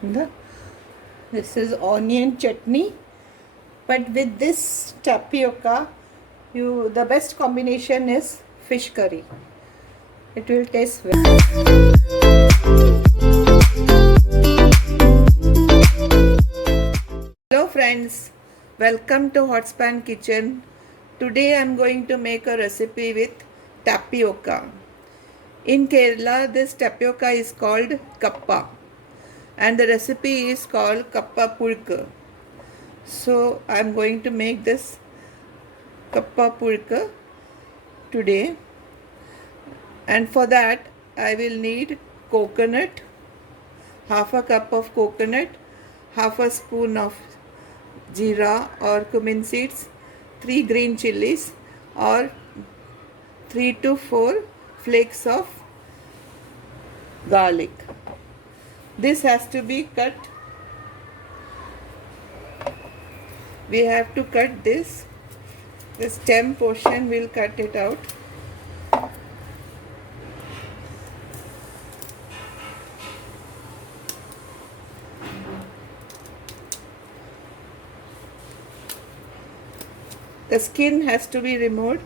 The, this is onion chutney, but with this tapioca, the best combination is fish curry. It will taste well. Hello friends, welcome to Hot Span Kitchen. Today I am going to make a recipe with tapioca. In Kerala, this tapioca is called KAPPA, and the recipe is called KAPPA PUZHUKKU. So I am going to make this KAPPA PUZHUKKU today, and for that I will need coconut, half a cup of coconut, half a spoon of jeera or cumin seeds, 3 green chillies or 3 to 4 flakes of garlic. This has to be cut. We have to cut this stem portion, we'll cut it out. The skin has to be removed.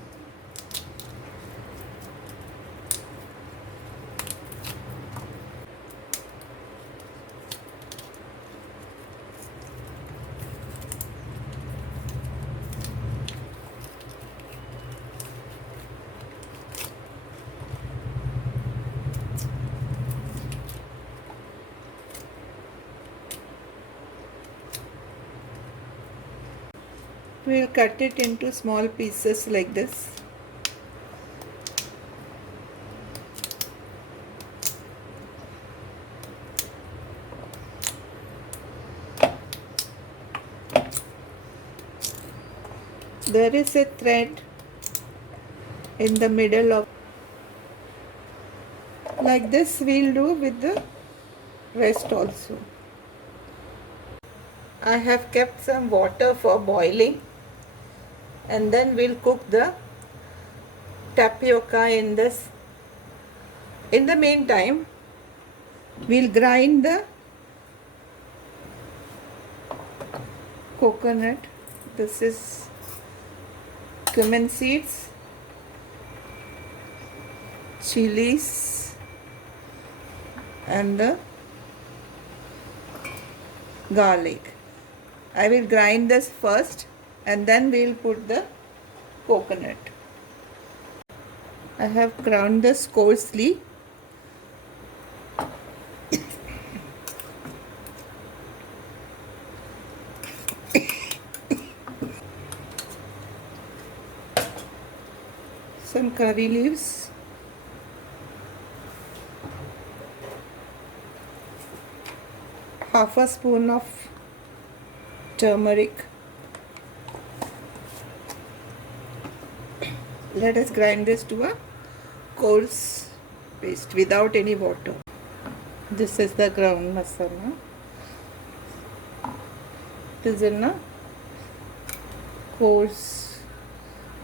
We'll cut it into small pieces like this. There is a thread in the middle of, like this we'll do with the rest also. I have kept some water for boiling, and then we'll cook the tapioca in this. In the meantime, we'll grind the coconut. This is cumin seeds, chillies, and the garlic. I will grind this first and then we'll put the coconut. I have ground this coarsely. Some curry leaves, half a spoon of turmeric. Let us grind this to a coarse paste without any water. This is the ground masala. It is in a coarse,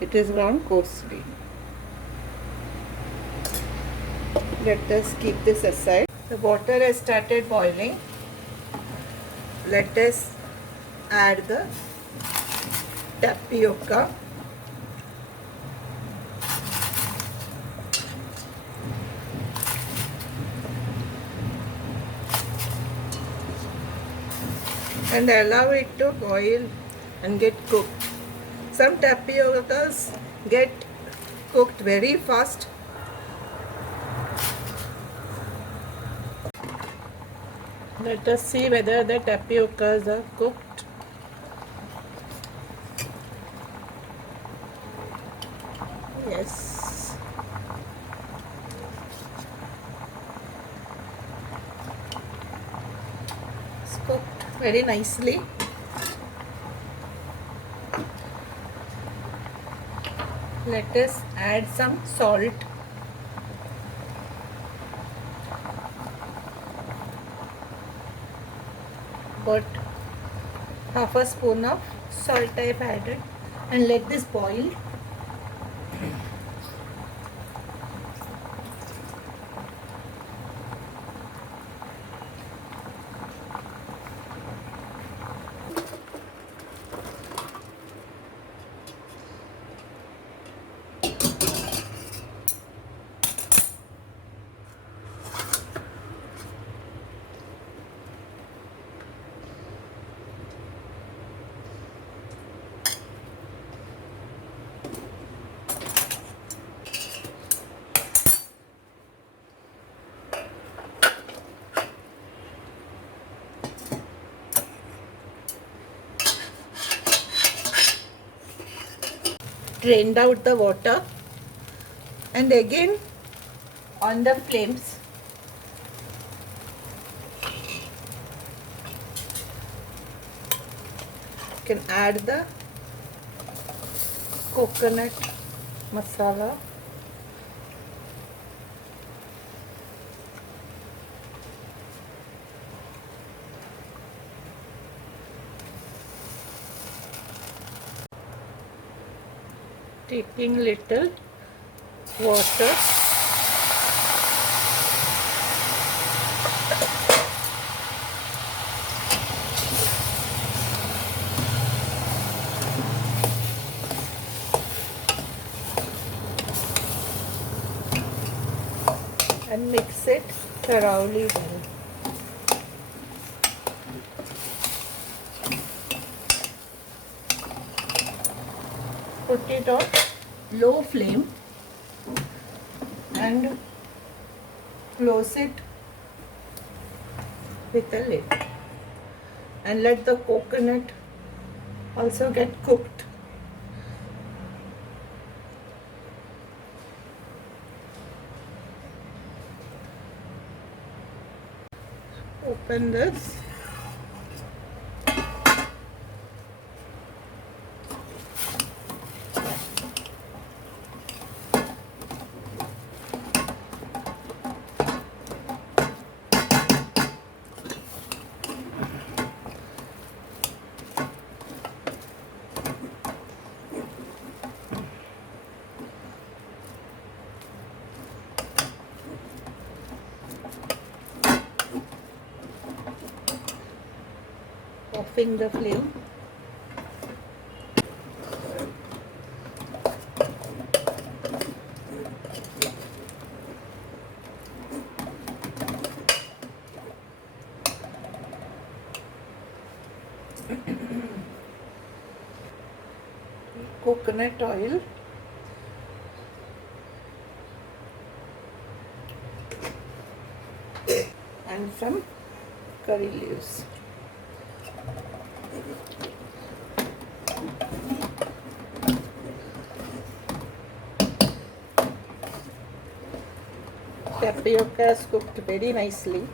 it is ground coarsely. Let us keep this aside. The water has started boiling. Let us add the tapioca. And allow it to boil and get cooked. Some tapiocas get cooked very fast. Let us see whether the tapiocas are cooked. Yes. It's cooked very nicely. Let us add some salt. About half a spoon of salt I have added, and let this boil. drained out the water, and again on the flames you can add the coconut masala. Taking little water. And mix it thoroughly well. Put it on low flame and close it with a lid, and let the coconut also get cooked. Open this. Offing the flame. Coconut oil. And some curry leaves. Tapioca is cooked very nicely.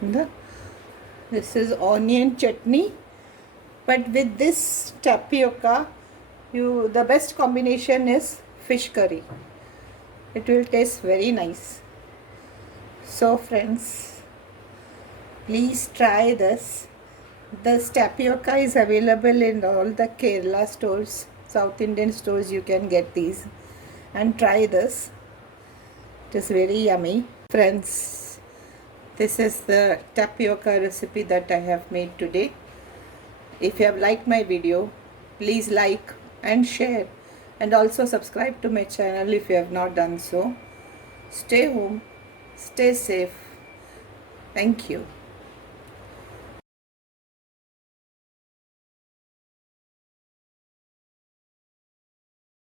And this is onion chutney. But with this tapioca, the best combination is fish curry. It will taste very nice. So friends, please try this. This tapioca is available in all the Kerala stores, South Indian stores. You can get these and try this. It is very yummy. Friends, this is the tapioca recipe that I have made today. If you have liked my video, please like and share, and also subscribe to my channel if you have not done so. Stay home, stay safe. Thank you.